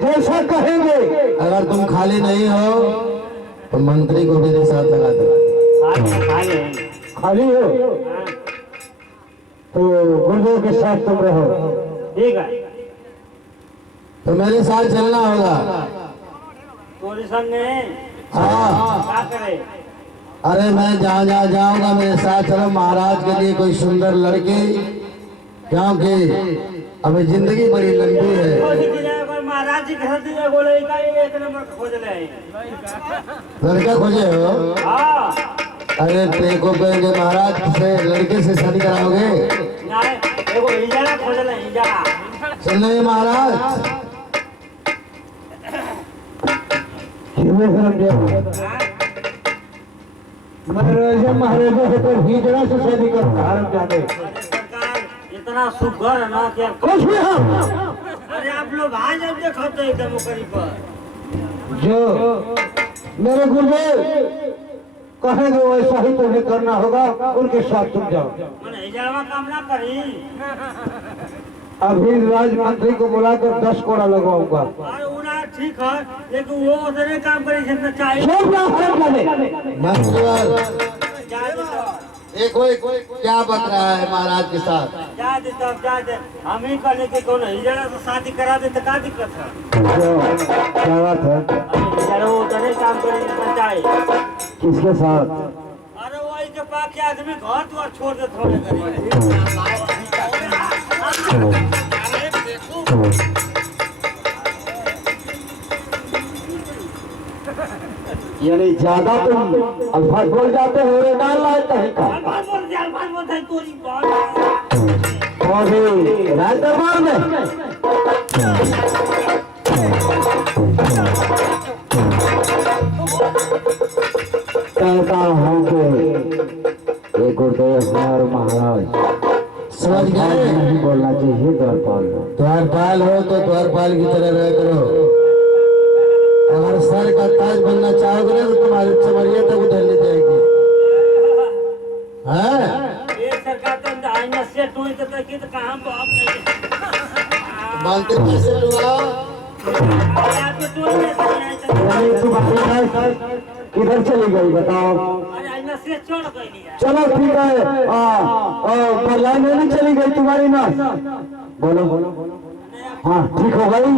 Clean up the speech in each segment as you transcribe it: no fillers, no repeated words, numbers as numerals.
जैसा कहेंगे। अगर तुम खाली नहीं हो तो मंत्री को मेरे साथ लगा दो। खाली हो तो गुरुदेव के साथ तुम रहो। ठीक है, तो मेरे साथ चलना होगा। तोरे संग हाँ, क्या करे? अरे मैं जहाँ जहाँ जाऊंगा मेरे साथ चलो। महाराज के लिए कोई सुंदर लड़की, क्योंकि अभी जिंदगी बड़ी लंबी है। महाराज जी घर दिए बोले एक नंबर खोज ले। लड़का खोजे हो? हाँ, अरे टेको कहेंगे महाराज से लड़के से शादी कराओगे? एगो इजारा खोज ले, इजारा। सुन रहे महाराज, महाराजा महाराजा होकर हिजड़ा से शादी करते। इतना सुघर है ना कि कुछ भी हम अरे आप लोग आज अब देखो तो एकदम करी पर जो मेरे गुरुदेव कहेंगे वैसा ही तुम्हें करना होगा। उनके साथ तुम जाओ। मैंने इजारा काम ना करी। अभी राजमंत्री को बुलाकर 10 कोड़ा लगवाऊंगा। अरे उना ठीक है, लेकिन वो उतने काम करी जितना चाहिए। एक क्या बक रहा है महाराज के साथ? जा दे तब जा दे, हम ही करने के कौन इजारा से शादी करा दे तो क्या दिक्कत है? क्या बात है? इजारा वो उतने काम करी जितना चाहिए। किसके साथ? अरे वही के पास के आदमी घर द्वार छोड़ दे थोड़े करी। यानी ज्यादा तुम अल्फाज बोल जाते हो रे डाल लाए कहीं का। अल्फाज बोलते हैं तोरी बात। और राज दरबार में कहता हूँ कि ये गुरुदेव और महाराज समझ गए? नहीं बोलना चाहिए द्वारपाल। द्वारपाल हो तो द्वारपाल की तरह रह करो। अगर सर का ताज बनना चाहोगे ना तो तुम्हारी चमड़िया तक उधर ले जाएगी। हैं? ये सरकार तो आईना से टूट तो कि तो कहां बाप नहीं। मंत्री कैसे लुआ? आप तो टूट नहीं तुम्हारी किधर चली गई बताओ? अरे आईना से छोड़ गई नहीं। चलो ठीक है। परलाई में नहीं चली गई तुम्हारी ना? बोलो बोलो। हाँ ठीक हो गई।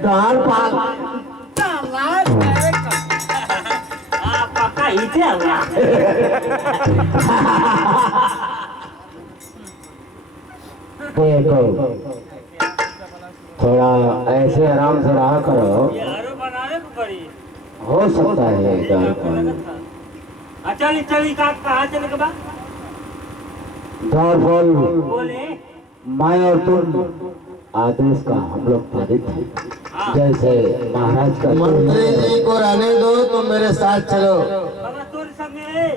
दाल पाल पक्का ही थे हुआ। देखो थोड़ा ऐसे आराम से रहा करो। ये हरो बनाने को पड़ी। हो सकता है चली चली कहाँ चले के बाद? द्वारपाल बोले मैं और तुम आदेश का हम लोग पालित हैं। जैसे महाराज का मंत्री जी को रहने दो, तुम मेरे साथ चलो। बाबा तोरी संगे।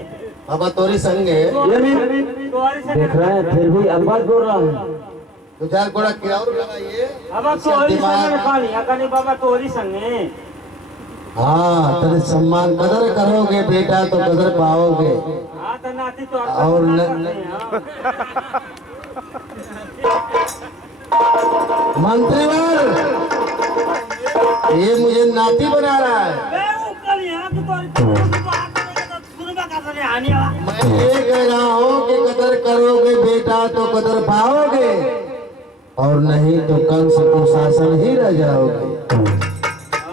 बाबा तोरी संगे देख रहे हैं फिर भी अल्फाज बोल रहा है। दो चार कोड़ा किराया लगाइए। बाबा तोरी संगे खाली अकनी बाबा तोरी संगे। हाँ, तेरे सम्मान कदर करोगे बेटा तो कदर पाओगे। हाँ तो नाती तो और मंत्रीवर ये मुझे नाती बना रहा है। मैं ये कह रहा हूँ कि कदर करोगे बेटा तो कदर पाओगे, और नहीं तो कंस कुशासन ही रह जाओगे।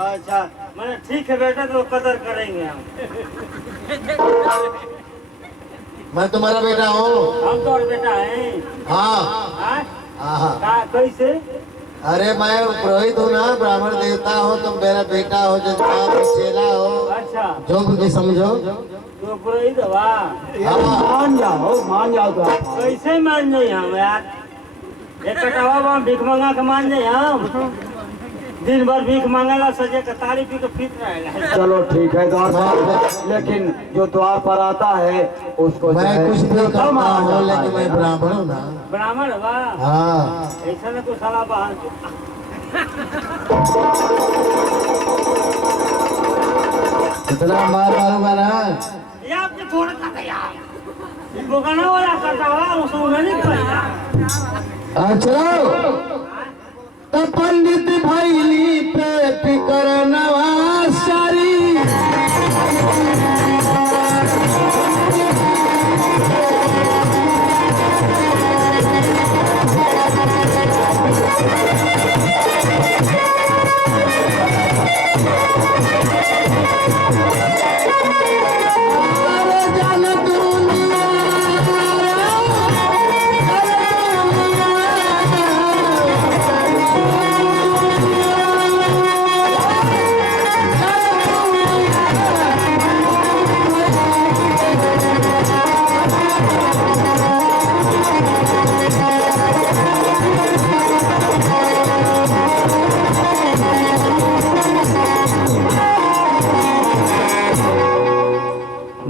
अच्छा मैंने ठीक है बेटा, तो कदर करेंगे हम। मैं तुम्हारा बेटा हूँ। हम तो और बेटा हैं। हाँ हाँ। कैसे? अरे मैं पुरोहित हूँ ना, ब्राह्मण देवता हो, तुम मेरा बेटा हो, जजमान चेला हो। अच्छा जो भी समझो। तो पुरोहित हवा। मान जाओ तो कैसे मान जाए हम यार? एक कटावा भीख मंगा के मान जाए हम? दिन भर भीख मांगेला, सजे कतारी पी के फिट रहेगा। चलो ठीक है द्वारपाल, लेकिन जो द्वार पर आता है उसको मैं कुछ भी करता हूँ, लेकिन मैं ब्राह्मण हूँ ना। ब्राह्मण हवा? हाँ। ऐसा ना कुछ साला बहान इतना मार मारूंगा ना। ये आपने थोड़ा सा यार बोकाना वाला करता हुआ उसको नहीं करेगा। चलो तो पंडित भैली पेट करनवा सारी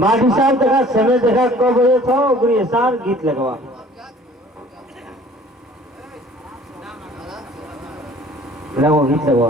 माटी साहब देखा समय देखा कब बजे था ओकरी सार गीत लगवा लगो गीत लगवा